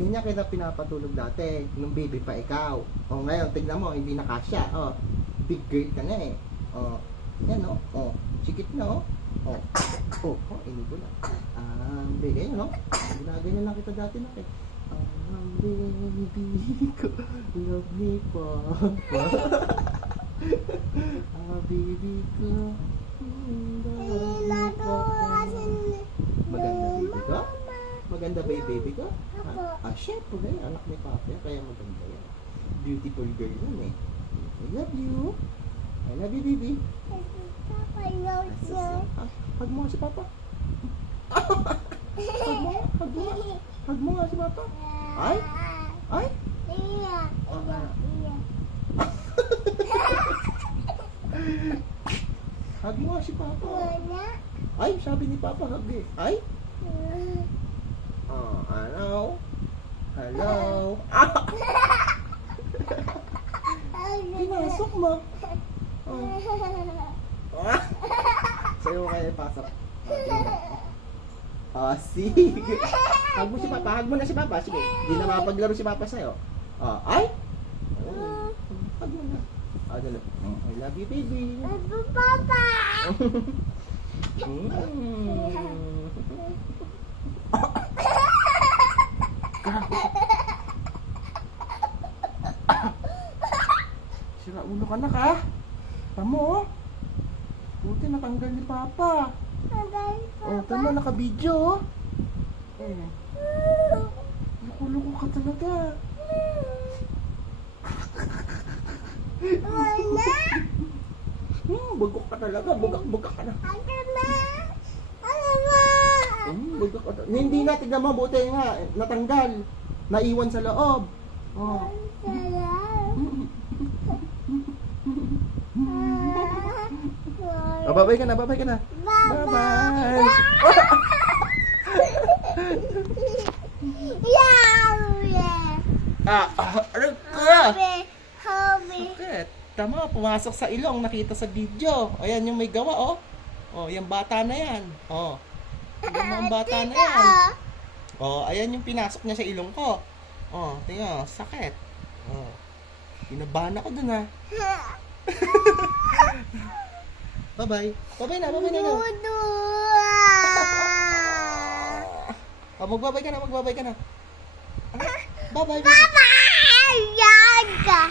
Ganyan kita pinapatulog dati, nung baby pa ikaw. O ngayon, tignan mo, hindi na kasya. O, big girl ka na eh. O, yan o. O, sikit na o. O, inibo na. Ganyan no? Ganyan lang kita dati na eh. Baby ko, love me papa. Baby ko, love me papa. Maganda baby ko? Maganda ba yung baby ko? Syempre, anak ni Papa, kaya maganda yan. Beautiful girl yun eh. I love you. I love you, baby. Papa, I love you. Hug mo nga si Papa. Hug mo nga si Papa. Ay? Ay? Iya. Hug mo nga si Papa. Wala. Ay, sabi ni Papa, hug eh. Ay? Hello? Hello? Pinasok mo. Sa'yo kayo ipasok. Sige. Hug mo si Papa. Hug mo na si Papa. Sige. Hindi na mapaglaro si Papa sa'yo. Ay? Hug mo na. Dala. I love you, baby. Papa. Sira ulo ka na ka. Tamo. Buti natanggal ni Papa. Tama, naka-video. Nakuloko ka talaga. Wala. Bugok ka talaga. Bugak ka na. Bugak ka talaga. Hindi na, tignan mo. Buti nga. Natanggal. Naiwan sa loob. Babay ka na. Bye-bye. Alam ka. Sakit. Tama, pumasok sa ilong. Nakita sa video. Ayan yung may gawa, yan bata na yan. Yung mga bata na yan. Ayan yung pinasok niya sa ilong ko. Tingnan, sakit. Kinabahan ako dun ha. Bye-bye. Bye-bye na. Magbabay ka na. Bye-bye. Bye-bye! Yaga!